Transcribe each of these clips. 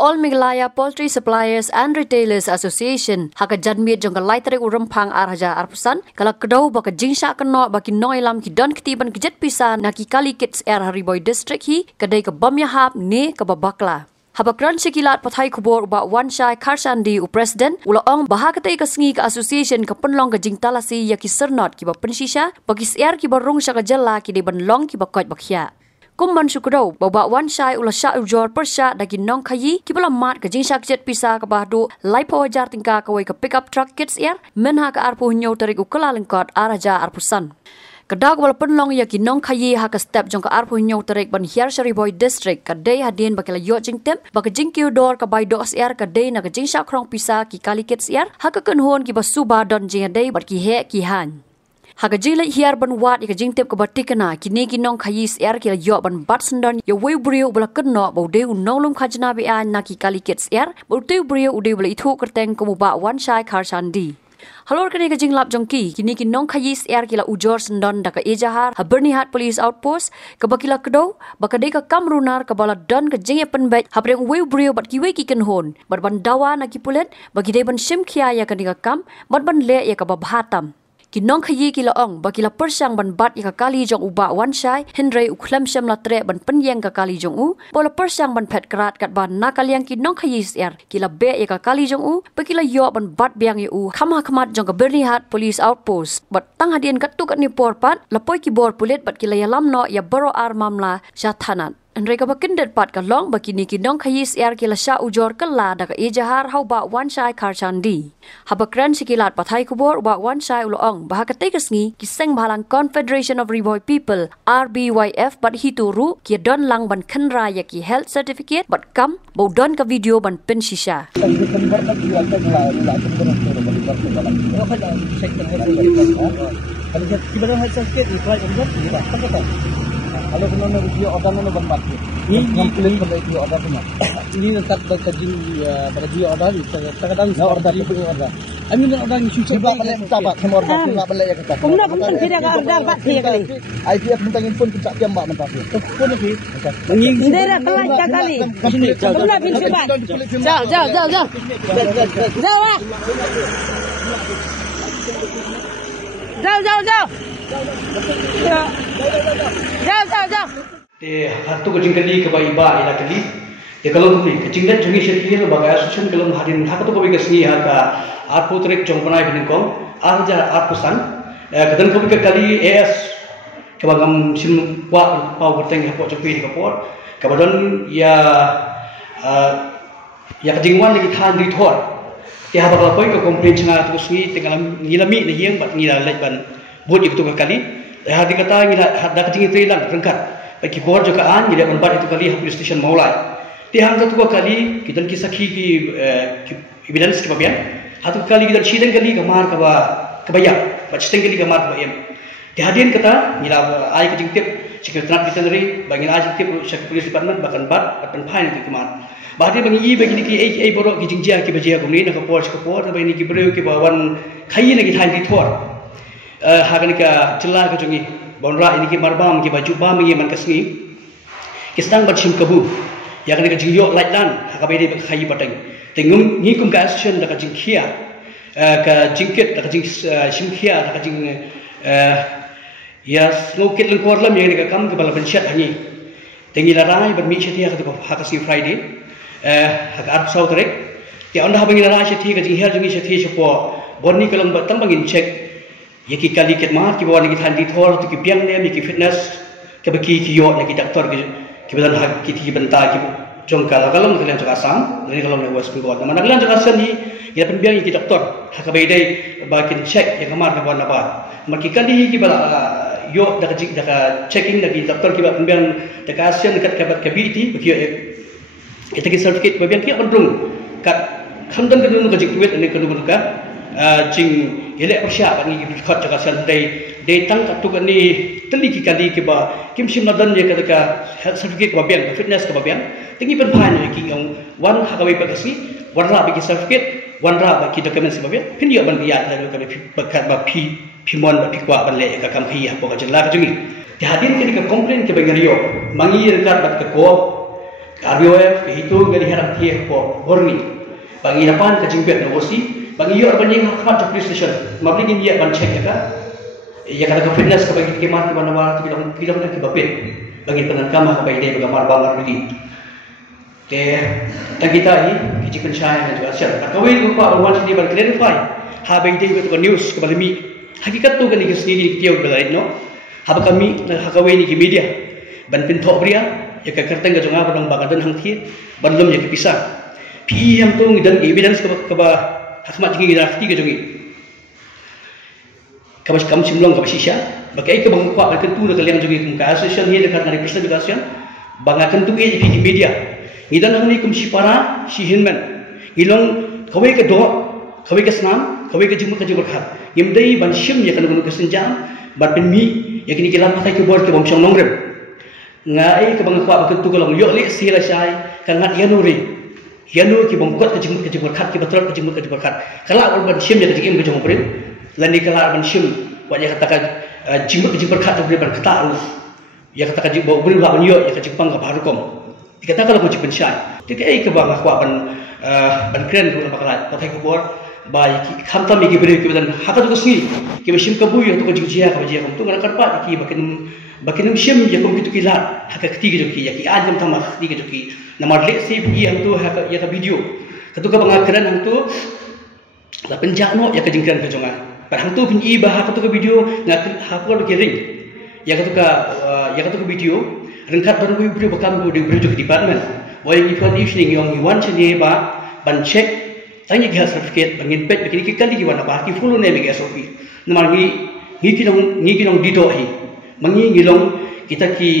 All Meghalaya Poultry Suppliers and Retailers Association haka janmit jong kalai tarik urempang arhaja arpusan kala kedau baka jingsha keno baki noilam ki don ketiban kejet pisan naki kali kits Hariboy district hi kadai ke bamyahap ne ke babakla. Habakran sikilat pathai kubor uba Wanshai Karshandi u President ulaong bahakatai ka sengi ka association ka penlong ka jingtalasi ya ki sernot ki ba pensisha bagi ser ki barung sya ka jala ki de banlong ki ba kot bakhya. Kumban syukro bawa Wanshai ula sya ujor persya dagi nong khayi ki bala mat ka jingsha jet pisa ka bahdu lai pawajar tingka ka wai ka pickup truck kits air menha ka arpu nyo tarik u kala lengkot araja arpusan. Kedag wala penlong ya ki nong khayi ha ka step jong ka arpu nyo tarik ban hiar Hariboy district ka day hadin bakila yo jingtem baka jingkiu dor ka bai dos air ka day na ka jingsha krong pisa ki kali kits air ha ka kenhon ki basuba don jing day bat ki he ki han. Haga jile hiar ban wat ika jingtep ke batikana kini kinong khayis air kila yo ban bat sendon ya wei brio bala kenno bau deu nolom khajna be an naki kali kits air bau teu brio ude bala ithu kerteng ko ba Wanshai Karshandi. Halor kene ka jinglap jongki kini kinong khayis air kila ujor sendon daka ejahar haberni hat police outpost ke bakila kedo bakade ka kamrunar ke bala don ke jingye penbet hapreng wei brio bat kiwe ki kenhon bat ban dawa naki pulet bagi de ban shimkhia ya kanika kam bat ban le ya ka babhatam. Kinong khayi kila ong bakila persang ban bat ya kali jong uba Wanshai Hendrei uklam syam latre ban penyeng ka kali jong u bola persang ban phet krat kat ban nakaliang kinong khayi er kila be ya kali jong u bakila yo ban bat biang u khamha khamat jong ka bernihat police outpost bat tang hadien katuk ni porpat lapoi ki bor pulet bat kila yalam no ya baro ar mamla syathanat. Andrei ka bakindet pat ka long bakini kinong khayis er kila sya ujor kala daka ejahar hau ba Wanshai Karshandi. Habakran sikilat pathai kubor ba Wanshai uloong bahakatay kasngi kiseng bahalang Confederation of Hariboy People RBYF bat hituru ki don lang ban khenra ya ki health certificate bat kam bau don ka video ban pensisha. Kalau kena video order mana bermat? Ini pilih pada video order mana? Ini tetap berkajin pada video order. Terkadang order itu order. Kami nak orang isu coba balik tabat semua order nak balik ya kata. Kumna kumna kita agak order bat dia kali. IPF mentangin pun kecak dia mbak mentah. Pun lagi. Ndera kelas kali. Kumna bin coba. Jauh. Jauh. Jauh. Hatu kecing kali ke bayi ba ila kali. Kalau tu ni kecing dan jungi sekian bagai asusun kalau hadir hatu kau bekas ni haka arpu trek jong panai beningkong arja arpusan. Kadang kau bekas kali AS kebagam sim wa pau kerteng hapo cepi di kapor. Kemudian ya kecingwan lagi than di thor. Ya haba kalau kau komplain cengar terus ni tinggal ngilami ni yang bat ngilai ban buat itu kali. Hati kata ngila hada kecing itu hilang rengkat. Bagi bor juga an ngila berbat itu kali police station Maulai. Tiang satu kali kita kisah ki evidence kebabian. Hatu kali kita sidang kali kamar kebayang. Baceteng kali kamar kebayang. Dihadian kata ngila ai kecing tip sekretariat veterinary bagi ai tip police department bahkan bat akan fine itu kamar. Bahkan bagi bagi ki ai borok ki jingjia ki bajia kumni nak kapor tapi ni ki breu ki bawan khayi lagi than di thor. Hagan ka celah ka jungi bonra ini ki marbam ki baju bam ngi man kasngi kisang bachim kabu ya kan ka jingyo light dan hakabe de khayi pateng tengum ngi kum ka action da ka jingkhia ka jingket da ka jing simkhia da ka jing ya snokit leng korlam yang ka kam ka bala benchat hangi tengi larai bermi chethi ka ko hakasi Friday hak art sautrek ya onda bangi larai chethi ka jinghia jungi chethi chopo bonni kalam batam bangin check yaki kali ket mar ki bawa lagi thandi thor tu ki piang ne mi ki fitness ke baki ki yo ne ki doktor ki badan hak ki ti benta ki jong kala kalam kalian jaka sam dari kalam ne was ko mana kalian jaka san ni ya pen biang ki doktor hak be dai ba kin check ya kamar ne wana ba mar ki kali ki bala yo daka checking daki doktor ki ba pen biang daka asian kat kabat ka bi ti baki ita ki certificate ba biang ki bandung kat khamdan kedun ka jiktuet ne kedun ka jing elek persya bagi khot jaga san dei tang katuk ni teliki kali ke ba kim sim nadan ye ka health certificate ba biang fitness ka ba biang tingi pen phan ye ki ang wan ha ka bai pakasi warra bagi certificate wanra bagi dokumen si ba biang pin yo ban biya la ka bakat ba phi mon ba phi kwa ban le ka kam phi ha po ka jela ka jungi hadin ke ka complain ke bagi rio mangi rekat bat ka ko RBOF hitung dari harap tiap po borni bagi lapan kejimpet novosi bagi yo banyak khmat police station mabli gin ya ban check ya kata ke fitness ke bagi kemar ke mana war kita ke bapet bagi penangkam ke bagi dia gambar bangar bagi te kita ini kecik pencahayaan dan juga siap kawin ko pa orang sini ban clarify ha bagi dia ke news ke balimi hakikat tu kan ni sendiri tiap belai no ha kami ha kawin ni ke media ban pintok pria ya kerteng ke jonga badang bagadan hang thi bandom ya pisah pi yang tu dan evidence ke hakmat jingi rakti ke jongi kabas kam simlong kabas sisha bagai ke bang kwa ke tu ke liang jongi kum ka association ni dekat dari persatuan bang akan tu ke pi media ngidan hang ni kum si para si hinman ngilong kawai ke do kawai ke snam kawai ke jumpa ke jumpa khat yimdai ban sim ya kan gunu ke senjam bat pen mi ya kini kilam pakai ke bor ke bom syong nongrem ngai ke bang kwa ke tu kalau yo li sila sai kan ngat yanuri yanu ki bang kot ke jumpa khat ki betul ke jumpa khat kala ban sim ya ke jim ke jumpa prin lani kala ban sim wajah katakan jumpa khat tu ban kata lu ya katakan jumpa beri ban yo ya ke jipang ke baru kom dikata kalau mo jipin sai dikai ke bang kwa ban kren tu bakal pakai ke bor bai ki khamta mi ki beri ki dan hakat ko sni ki sim ka bu yo to ko jia ka jia kom tu ngara karpa ki bakin sim ya kom kitu kilat haka ketiga joki ya ki ajam tama ketiga joki namar le sip ki hang tu haka ya ka video katu ka bangakran hang tu la penjano ya ka jingkran ka jonga par hang tu pin i bah haka tu ka video ngak haka ke ring ya katu ka video rengkat ban bu video bakam bu de video department wai ni pon evening yong ni wan chene ba ban check tanya ki certificate bangin pet bikin ki kali ki wana ba ki follow ne me SOP namar ni kinong dito hi mangi ngilong kita ki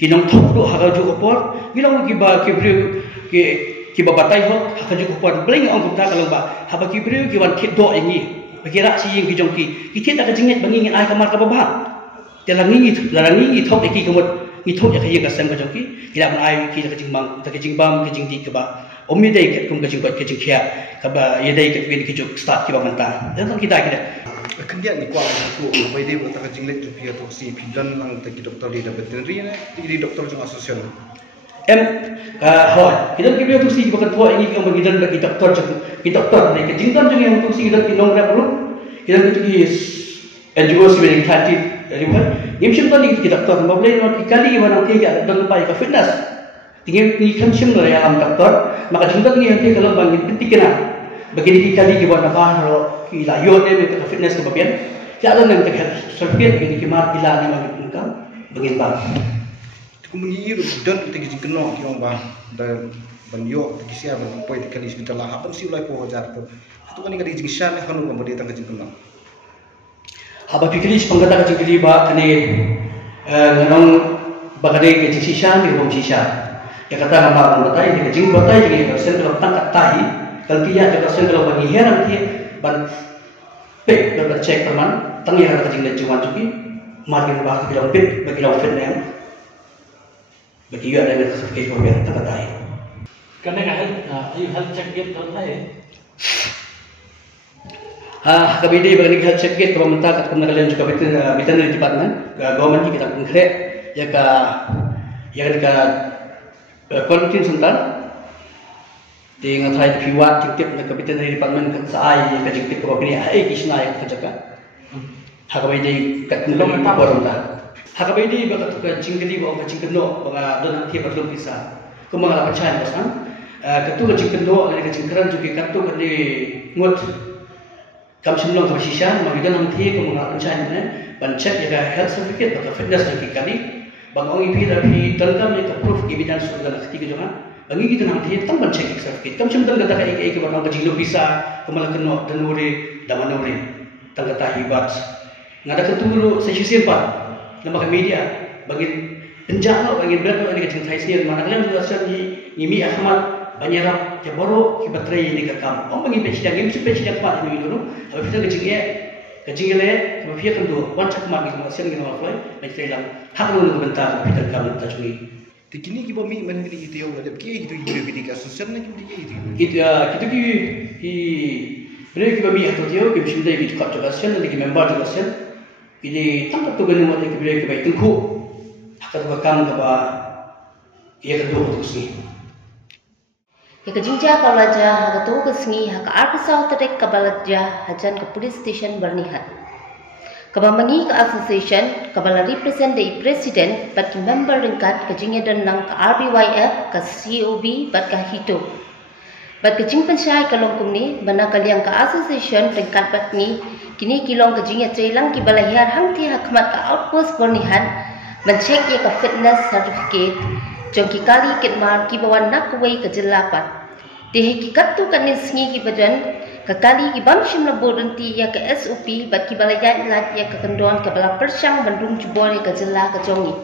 kinong thokdo haga ju opor ngilong ki ba ki ba batai ho haga ju opor bling ang ta kalong ba haba ki brio ki wan khit do ingi bagi ra si ki jong ki theta ka jinget bangi ngin ai kamar ka ba larangi thok ki kamot ni thok ya ka sem ka jong ki kila ban ai ki ka jingbang ta ka jingbam ka jingdi ka ba ommi dei ka kum ka jingkot ka jingkhia ka ba ye dei ka ki jok start ki ba manta dan kita kida Kendia ni kuat aku, apa dia buat tak jinglet tu pihak tu si pimpinan ang tadi doktor di veterinary ni, jadi doktor cuma asosial. Kita kira tu si bukan tua ini yang bagi dan bagi doktor ni kejingtan juga yang tu si kita pinong rap dulu, kita tu ki NGO si beri tadi, jadi bukan. Yang simpan ni kita doktor, boleh nak kali mana tiga dan lepas ke fitness. Tinggal ni kan simpan yang doktor, maka jingtan ni yang tiga kalau bagi penting kena. Begini kali kita buat apa kalau kita yo ni kita fitness ke bagian jangan yang kita serpiat begini kita gila ni bagi kita begini bang kemudian dan kita kisah kenal kita bang dan banyo kisah bang poin kita di hospital lah apa sih ulai pengajar tu itu kan kita kisah ni kan kemudian kita kisah kenal apa pikir penggata kisah kiri bah kene nganong bagade kisah sisa ni bom sisa ya kata nama batai kita jing batai jadi persen kalau tangkat tahi kalau dia kita persen kalau bagi heran dia ban pek dan cek teman tang yang ada jinglet cuman cuki margin bah bilang pek bagi lawan fit nem bagi juga ada sertifikat kombian tak ada karena health check gate kalau saya kabidi bagi health check gate kalau mentak atau kalian juga veterinary department government kita konkret ya ka quarantine center di ngatai piwat jingtip na veterinary department kan saai ka jingtip ko bini ai kisna ya ka jaka hakabidi kat nulong poron ta hakabidi ba ka jingkeli ba ka jingkeno ba don ti perlu bisa ko mga la pachan basan katu ka jingkeno ani ka jingkran juki katu ka ni ngot kam simlong ka sisya magidan ang ti ko mga pachan ne ban check ya ka health certificate ba ka fitness juki kali bang ong ipi rapi tangkam ya ka proof evidence sudah nakti ka jonga bagi kita nanti tang ban check certificate kam sim tang kata ka ek ba ka jinglo bisa kamala keno danuri damanuri tang kata hibat ngada ketulu sa sisimpan nama media bagi penjalo bagi berapa ni ka jing thai sir mana kalian juga sir ni mi ahmad banyarap ya boro ki batrai ni ka kam om bagi pech dang sim pech dang pa ni dulu kalau kita ka jingele ka pia kan do wan chak ma ni ka sen ni ma floi mai treilang hak lu ni bentar kita kam ta chui Tikini kita mi mana kita itu yang ada kiai itu ibu kita asosial nak kita itu. Kita beri kita mi atau tiap kita sudah kita kat juga asosial nanti kita member juga asosial. Kita tak tu guna macam kita beri kita itu ku. Hak tu kam kita ia kedua tu sih. Ika jinja kalaja haka tu kesngi haka arkasau terek kabalaja hajan ke police station bernihat. Kabamangi ke association kabala represent the president but member ringkat ke jingya dan nang ke RBYF ke COB but ke hito. But ke jing pensyai ke longkum ni mana kaliang ke association ringkat but ni kini kilong ke jingya cailang ki balahir hang ti hakmat ke outpost bernihat mencek ia ke fitness certificate jongki kali kitmar ki bawan nak kuwai ke jelapat. Di hakikat tu kan nisngi ki badan ke kali ki bam shim na bodenti ia ke SOP bat ki balaya lat ia ke kendon ke bala persyang bandung jubor ke jela ke jongi.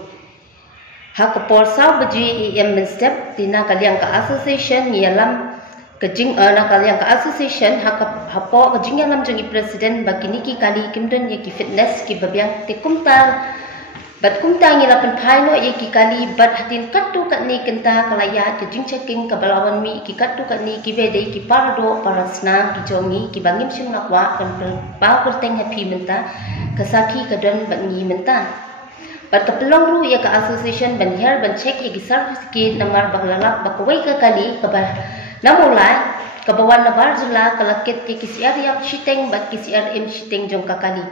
Hak por sau baji im step dina kaliang ke association ialam ke jing na kaliang ke association hak hapo ke jing ialam jongi presiden bagi niki kali kimden ia ki fitness ki babiang te kumtal bat kumtang ila penpai no ye ki kali bat hatin katu kat ni kenta kalaya ke jing checking ke balawan mi ki katu kat ni ki bede ki pardo parasna ki jongi ki bangim sim nakwa kan pa kurteng happy menta kasaki ke don bangi menta bat ke pelong ru ye ke association ban her ban check ye ki certificate namar baglalak bakwai ke kali ke ba namulai ke bawan nabar jula kalakit ye ki siar yak shiteng bat ki siar im shiteng jong ka kali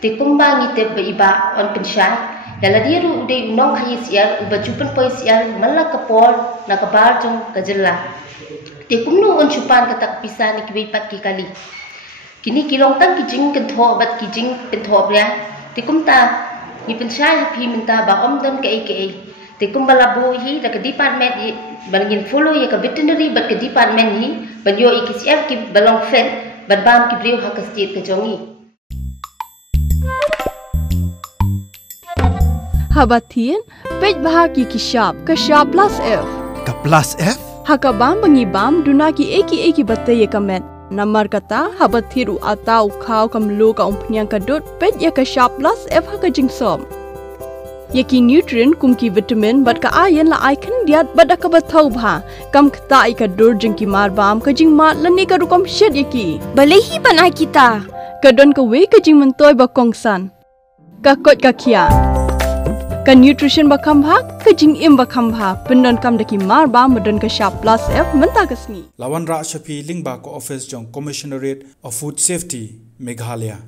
te kumbang ite iba on pensyai Yala dia ru udah unong kaya siar, ubah cupan poi siar, malah kapor, nak kabar jong kajela. Dia kumnu on cupan katak pisah ni kibipat ki kali. Kini kilong tang kijing kentho bat kijing kentho bria. Dia kumta ni pensyai happy minta ba om don ke aka. Dia kumbalabu hi da ke department hi balangin follow ya ke veterinary bat ke department hi banyo iki siar ki balong fen bat bam ki brio hak state ke jongi. Habatin, pej bahagi ki shop plus F. Ka plus F? Hakabam bangibam duna ki eki batai ye kamet. Namar kata habatiru atau kau kamlu ka umpnyang kadut pej ye ka shop plus F haka jingsom. Ye ki nutrient kum ki vitamin bat ka iron la icon diat bat ka batau bha. Kam kata i ka dur jing ki marbam ka jing mat lani ka rukom shed ye ki. Balehi panai kita. Kadon ka we ka jing mentoy ba kongsan. Ka kot ka kia. Ka nutrition bakam bha ka jing im bakam bha pendon kam daki mar ba medon ka shop plus F menta kasni Lawan Ra Shafi Lingba ko office jong Commissionerate of Food Safety Meghalaya